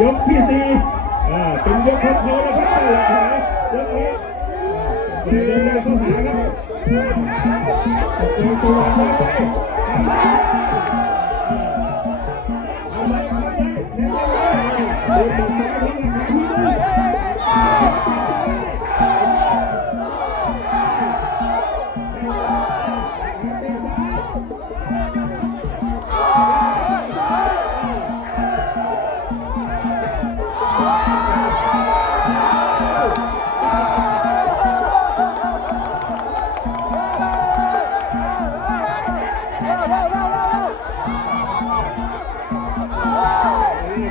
ยกที่สี่อ่าเป็นยกของเขานะครับตั้หลักฐายยกนี้เดินหน้าเข้าหาครับตะโกนสุวรรณไว้ไปเอาไว้เอาไว้เน้นเอาไว้เดินต่อซ้ายทั้งหลักหายที่ด้วย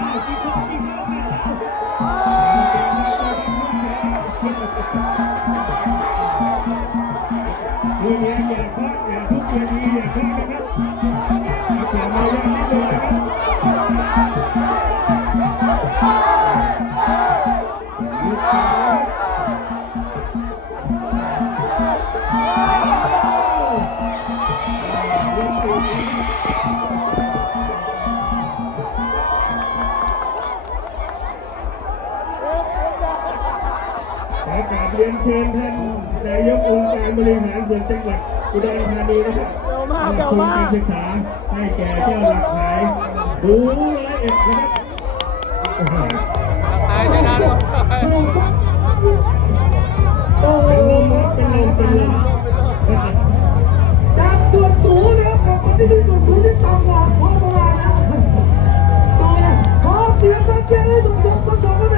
อเย็นอย่าพักอย่าทุกเย็นดีอย่าพักนะครับ ขอกราบเรียนเชิญท่านนายกองค์การบริหารส่วนจังหวัดอุดรธานีนะครับมอบทุนการศึกษาให้แก่เจ้าหลักขายบูร้อยเอ็ดนะครับตายชนะแล้วโอ้โหเป็นลมเป็นลมเป็นลมจากส่วนสูงนะครับกับคนที่มีส่วนสูงที่ต่ำกว่าพอประมาณนะต่อเลยขอเสียงแฟนเชียร์ให้ส่งส่งทั้งสองคนเลย